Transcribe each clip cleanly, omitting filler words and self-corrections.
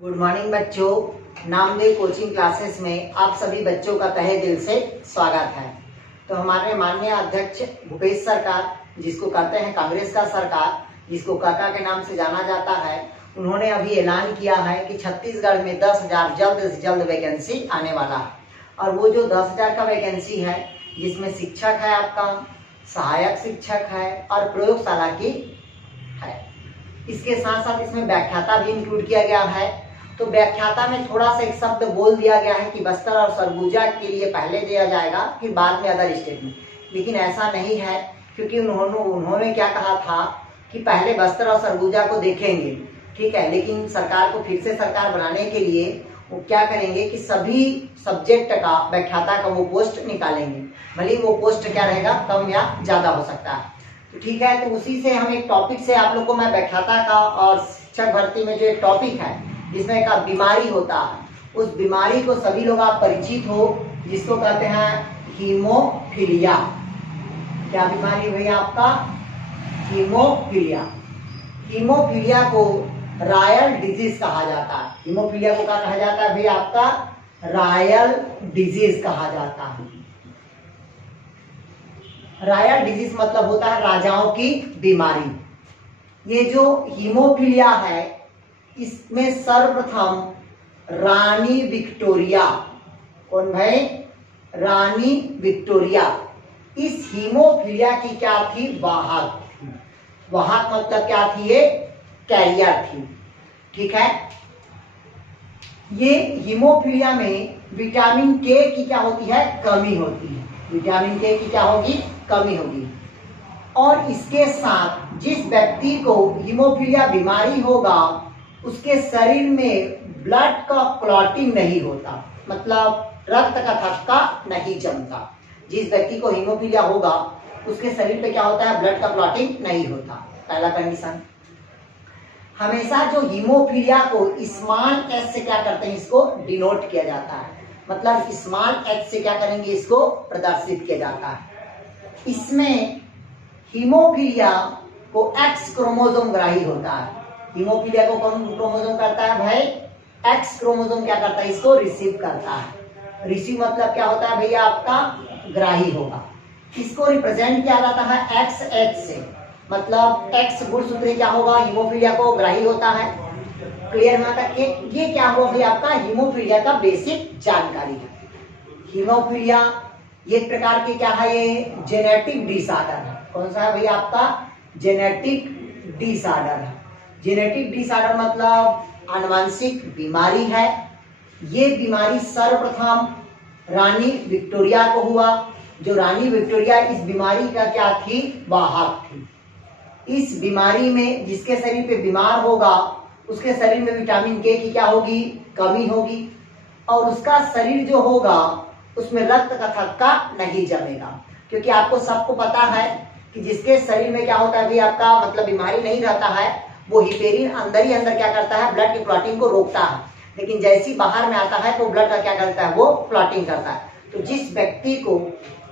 Good morning बच्चों, Namdev coaching classes में आप सभी बच्चों का तहे दिल से स्वागत है। तो हमारे माननीय अध्यक्ष भूपेश सरकार, जिसको कहते हैं कांग्रेस का सरकार, जिसको काका के नाम से जाना जाता है, उन्होंने अभी ऐलान किया है कि छत्तीसगढ़ में 10,000 जल्द से जल्द वैकेंसी आने वाला है। और वो जो 10,000 का वैकेंसी है, जिसमें शिक्षक है, आपका सहायक शिक्षक है और प्रयोगशाला की है। इसके साथ साथ इसमें व्याख्याता भी इंक्लूड किया गया है। तो व्याख्याता में थोड़ा सा एक शब्द बोल दिया गया है कि बस्तर और सरगुजा के लिए पहले दिया जाएगा, फिर बाद में अदर स्टेट में। लेकिन ऐसा नहीं है, क्योंकि उन्होंने क्या कहा था कि पहले बस्तर और सरगुजा को देखेंगे, ठीक है। लेकिन सरकार को फिर से सरकार बनाने के लिए वो क्या करेंगे कि सभी सब्जेक्ट का व्याख्याता का वो पोस्ट निकालेंगे, भले वो पोस्ट क्या रहेगा, कम या ज्यादा हो सकता है। तो ठीक है, तो उसी से हम एक टॉपिक से आप लोग को मैं व्याख्याता का और शिक्षक भर्ती में जो एक टॉपिक है जिसमें एक बीमारी होता है, उस बीमारी को सभी लोग आप परिचित हो, जिसको कहते हैं हीमोफीलिया। क्या बीमारी हुई आपका? हीमोफीलिया। हीमोफीलिया को रॉयल डिजीज कहा जाता है। हीमोफीलिया को क्या कहा जाता है भाई? आपका रॉयल डिजीज कहा जाता है। रॉयल डिजीज मतलब होता है राजाओं की बीमारी। ये जो हीमोफीलिया है, इसमें सर्वप्रथम रानी विक्टोरिया, कौन भाई? रानी विक्टोरिया इस हीमोफीलिया की क्या थी? वाहक थी। वाहक मतलब क्या थी? ये कैरियर थी, ठीक है। ये हीमोफीलिया में विटामिन के की क्या होती है? कमी होती है। विटामिन के की क्या होगी? कमी होगी। और इसके साथ जिस व्यक्ति को हीमोफीलिया बीमारी होगा, उसके शरीर में ब्लड का क्लॉटिंग नहीं होता, मतलब रक्त का थक्का नहीं जमता। जिस व्यक्ति को हीमोफीलिया होगा, उसके शरीर पे क्या होता है? ब्लड का क्लॉटिंग नहीं होता। पहला कंडीशन। हमेशा जो हीमोफीलिया को स्मॉल एच से क्या करते हैं? इसको डिनोट किया जाता है, मतलब स्मॉल एच से क्या करेंगे? इसको प्रदर्शित किया जाता है। इसमें हीमोफीलिया को एक्स क्रोमोसोम ग्राही होता है। हीमोफीलिया को कौन क्रोमोसोम करता है भाई? एक्स क्रोमोसोम क्या करता है? इसको रिसीव करता है। रिसीव मतलब क्या होता है भैया? आपका ग्राही होगा। इसको रिप्रेजेंट किया जाता है एक्स एच से, मतलब एक्स गुणसूत्र क्या होगा? हीमोफीलिया को ग्राही होता है। क्लियर यहाँ तक? ये क्या हुआ भाई? आपका हीमोफीलिया का बेसिक जानकारी है। हीमोफीलिया ये प्रकार की क्या है? ये जेनेटिक डिसऑर्डर है। कौन सा है भैया? आपका जेनेटिक डिसऑर्डर है। जेनेटिक डिसऑर्डर मतलब आनुवंशिक बीमारी है। ये बीमारी सर्वप्रथम रानी विक्टोरिया को हुआ। जो रानी विक्टोरिया इस बीमारी का क्या थी? वाहक थी। इस बीमारी में जिसके शरीर पे बीमार होगा, उसके शरीर में विटामिन के की क्या होगी? कमी होगी। और उसका शरीर जो होगा, उसमें रक्त का थक्का नहीं जमेगा। क्योंकि आपको सबको पता है कि जिसके शरीर में क्या होता है भी आपका, मतलब बीमारी नहीं रहता है, वो हिपेरिन अंदर ही अंदर क्या करता है? ब्लड की क्लॉटिंग को रोकता है। लेकिन जैसी बाहर में आता है तो ब्लड का क्या करता है? वो क्लॉटिंग करता है। तो जिस व्यक्ति को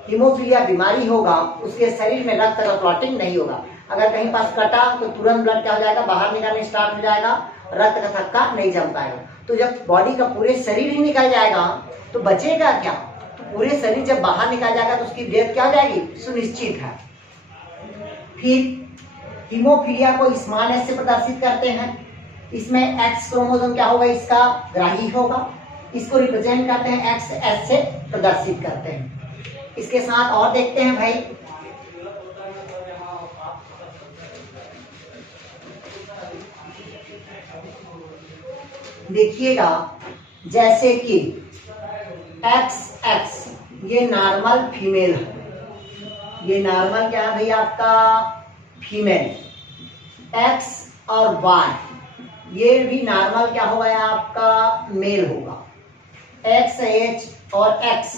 हीमोफीलिया बीमारी होगा, उसके शरीर में रक्त का क्लॉटिंग नहीं होगा। अगर कहीं पास कटा तो तुरंत ब्लड क्या हो जाएगा? बाहर निकलने स्टार्ट हो जाएगा, रक्त का थक्का नहीं जम पाएगा। तो जब बॉडी का पूरे शरीर ही निकल जाएगा तो बचेगा क्या? तो पूरे शरीर जब बाहर निकल जाएगा तो उसकी डेथ क्या हो जाएगी? सुनिश्चित है। फिर हीमोफीलिया को स्मॉल एच से प्रदर्शित करते हैं। इसमें एक्स क्रोमोसोम क्या होगा? इसका ग्राही होगा। इसको रिप्रेजेंट करते हैं एक्स एच से प्रदर्शित करते हैं। इसके साथ और देखते हैं भाई, देखिएगा जैसे कि एक्स एक्स ये नॉर्मल फीमेल है। ये नॉर्मल क्या है भैया? आपका फीमेल। एक्स और वाई ये भी नॉर्मल क्या होगा? आपका मेल होगा। एक्स एच और एक्स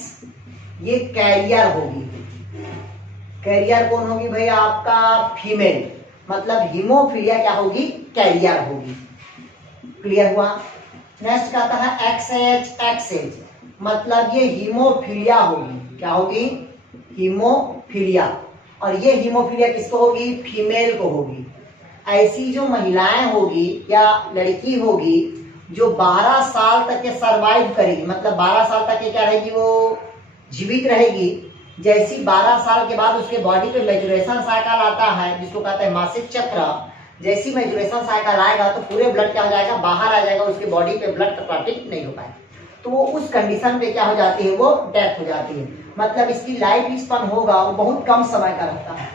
ये कैरियर होगी। कैरियर कौन होगी भैया? आपका फीमेल। मतलब हीमोफीलिया क्या होगी? कैरियर होगी। क्लियर हुआ? नेक्स्ट आता है एक्स एच एक्स एच, मतलब ये हीमोफीलिया होगी। क्या होगी? हीमोफीलिया। और ये हीमोफीलिया किसको होगी? फीमेल को होगी। ऐसी जो महिलाएं होगी या लड़की होगी, जो 12 साल तक के सरवाइव करेगी, मतलब 12 साल तक ये क्या रहेगी, वो जीवित रहेगी। जैसी 12 साल के बाद उसके बॉडी पे मैचुरेशन साइकिल आता है, जिसको कहते हैं मासिक चक्र, जैसी मैचुरेशन साइकिल आएगा तो पूरे ब्लड क्या हो जाएगा, बाहर आ जाएगा, उसके बॉडी पे ब्लड क्लॉटिंग नहीं हो पाएगा, तो वो उस कंडीशन पे क्या हो जाती है, वो डेथ हो जाती है। मतलब इसकी लाइफ स्पैन होगा वो बहुत कम समय का रहता है।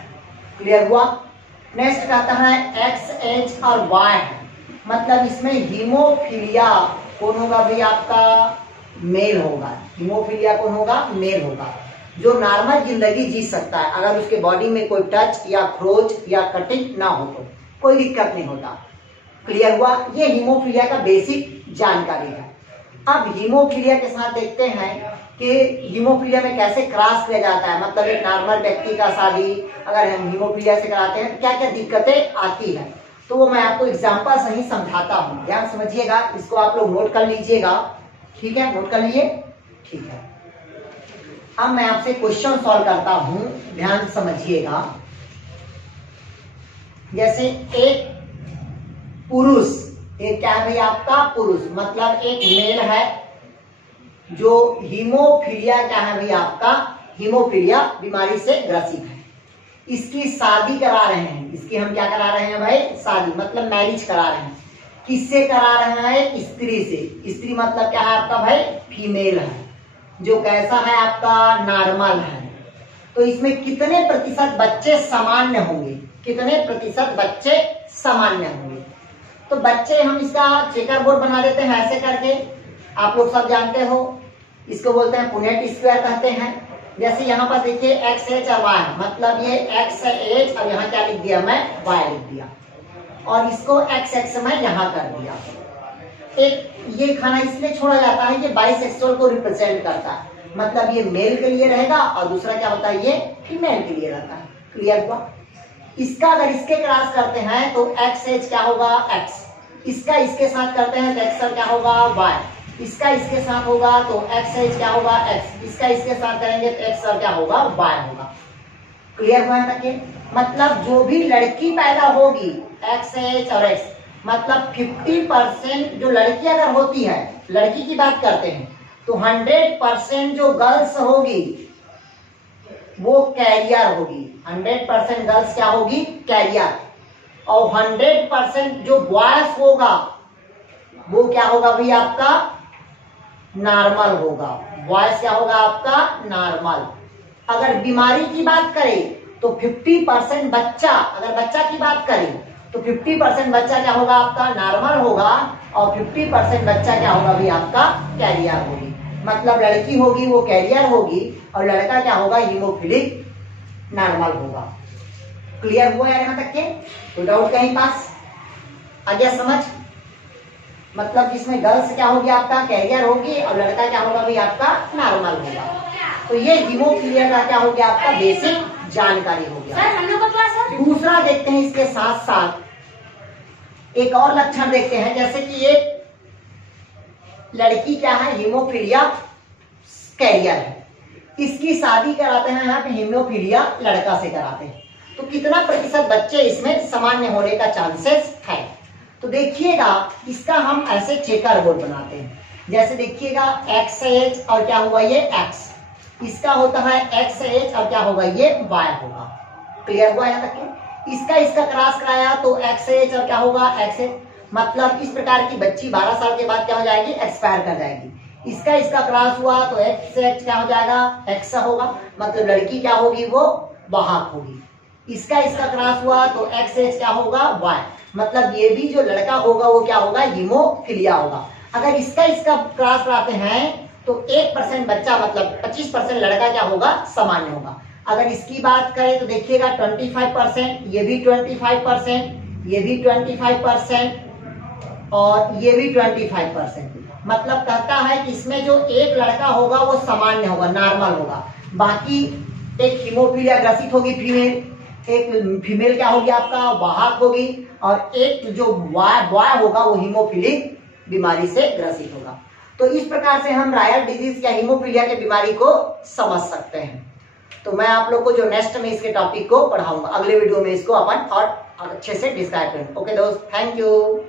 क्लियर हुआ। नेक्स्ट कहता है एक्स, एच और वाई, मतलब इसमें हीमोफीलिया कौन होगा भाई, आपका मेल होगा। हीमोफीलिया कौन होगा, मेल होगा, जो नॉर्मल जिंदगी जी सकता है अगर उसके बॉडी में कोई टच या खरोच या कटिंग ना हो तो कोई दिक्कत नहीं होता। क्लियर हुआ। ये हीमोफीलिया का बेसिक जानकारी है। अब हीमोफीलिया के साथ देखते हैं कि हीमोफीलिया में कैसे क्रॉस किया जाता है, मतलब एक नॉर्मल व्यक्ति का शादी अगर हम हीमोफीलिया से कराते हैं तो क्या क्या दिक्कतें आती है, तो वो मैं आपको एग्जांपल से ही समझाता हूँ, ध्यान समझिएगा। इसको आप लोग नोट कर लीजिएगा, ठीक है, नोट कर लीजिए, ठीक है। अब मैं आपसे क्वेश्चन सॉल्व करता हूं, ध्यान समझिएगा। जैसे एक पुरुष, एक क्या है भाई आपका पुरुष, मतलब एक मेल है जो हीमोफीलिया क्या है भाई आपका, हीमोफीलिया बीमारी से ग्रसित है। इसकी शादी करा रहे हैं, इसकी हम क्या करा रहे हैं भाई, शादी, मतलब मैरिज करा रहे हैं। किससे करा रहे हैं, स्त्री से। स्त्री मतलब क्या है आपका भाई, फीमेल है, जो कैसा है आपका, नॉर्मल है। तो इसमें कितने प्रतिशत बच्चे सामान्य होंगे, कितने प्रतिशत बच्चे सामान्य होंगे। तो बच्चे हम इसका चेकर बोर्ड बना देते हैं ऐसे करके, आप लोग सब जानते हो, इसको बोलते हैं पुनेट स्क्वायर कहते हैं। जैसे यहाँ पर देखिए एक्स एच और वाई, मतलब ये एक्स एच और यहाँ क्या लिख दिया मैं, वाई लिख दिया, और इसको एक्स एक्स में यहाँ कर दिया। एक ये खाना इसलिए छोड़ा जाता है, ये बाइसेक्सुअल को रिप्रेजेंट करता है, मतलब ये मेल के लिए रहेगा और दूसरा क्या होता है, ये फीमेल के लिए रहता है। क्लियर हुआ। इसका अगर इसके क्रॉस करते हैं तो एक्स एच क्या होगा, एक्स, इसका इसके साथ करते हैं तो एक्स क्या होगा, वाई, इसका इसके साथ होगा तो एक्स एच क्या होगा, एक्स, इसका इसके साथ करेंगे तो एक्स क्या होगा, वाई होगा। क्लियर हुआ तक। मतलब जो भी लड़की पैदा होगी एक्स एच और एक्स, मतलब 50% जो लड़की अगर होती है, लड़की की बात करते हैं तो 100% जो गर्ल्स होगी वो कैरियर होगी। 100% गर्ल्स क्या होगी, कैरियर, और 100% जो बॉयज होगा वो क्या होगा भाई आपका, नॉर्मल होगा। बॉयज क्या होगा आपका, नॉर्मल। अगर बीमारी की बात करें तो 50% बच्चा, अगर बच्चा की बात करें तो 50% बच्चा क्या होगा आपका, नॉर्मल होगा, और 50% बच्चा क्या होगा भी आपका, कैरियर होगी। मतलब लड़की होगी वो कैरियर होगी और लड़का क्या होगा, हीमोफिलिक नॉर्मल होगा। क्लियर हुआ यार यहाँ तक के, तो डाउट कहीं पास आ गया समझ। मतलब जिसमें गर्ल्स क्या होगी आपका, कैरियर होगी, और लड़का क्या होगा भी आपका, नॉर्मल होगा। तो ये हीमोफीलिया का क्या हो गया आपका, बेसिक जानकारी हो गया। सर हम लोग का क्लास है। दूसरा देखते हैं, इसके साथ साथ एक और लक्षण देखते हैं, जैसे कि ये लड़की क्या है, हीमोफीलिया कैरियर है, इसकी शादी कराते हैं यहाँ पे हीमोफीलिया लड़का से कराते हैं, तो कितना प्रतिशत बच्चे इसमें सामान्य होने का चांसेस है। तो देखिएगा इसका हम ऐसे चेकर बोर्ड बनाते हैं। जैसे देखिएगा एक्स एच और क्या हुआ, ये एक्स, इसका होता है एक्स एच और क्या होगा, ये वाई होगा। क्लियर हुआ यहाँ तक। इसका क्रॉस कराया तो एक्स एच और क्या होगा, एक्स एच, मतलब इस प्रकार की बच्ची 12 साल के बाद क्या हो जाएगी, एक्सपायर कर जाएगी। इसका क्रॉस हुआ तो एक्स एच क्या हो जाएगा, एक्स होगा, मतलब लड़की क्या होगी, वो वाहक होगी। इसका क्रॉस हुआ तो एक्स एच क्या होगा, वाई, मतलब ये भी जो लड़का होगा वो क्या होगा, हीमोफीलिया होगा। अगर इसका क्रॉस कराते हैं तो 1% बच्चा, मतलब 25% लड़का क्या होगा, सामान्य होगा। अगर इसकी बात करें तो देखिएगा 25%, ये भी 25%, ये भी 25% और ये भी 25%, मतलब कहता है कि इसमें जो एक लड़का होगा वो सामान्य होगा, नॉर्मल होगा, बाकी एक हीमोफीलिया ग्रसित होगी फीमेल, एक फीमेल क्या होगी आपका, वाहक होगी, और एक जो बॉय होगा वो हीमोफिलिक बीमारी से ग्रसित होगा। तो इस प्रकार से हम रायल डिजीज या हीमोफीलिया के बीमारी को समझ सकते हैं। तो मैं आप लोग को जो नेक्स्ट में इसके टॉपिक को पढ़ाऊंगा, अगले वीडियो में इसको अपन और अच्छे से डिस्क्राइब करेंगे। ओके दोस्त, थैंक यू।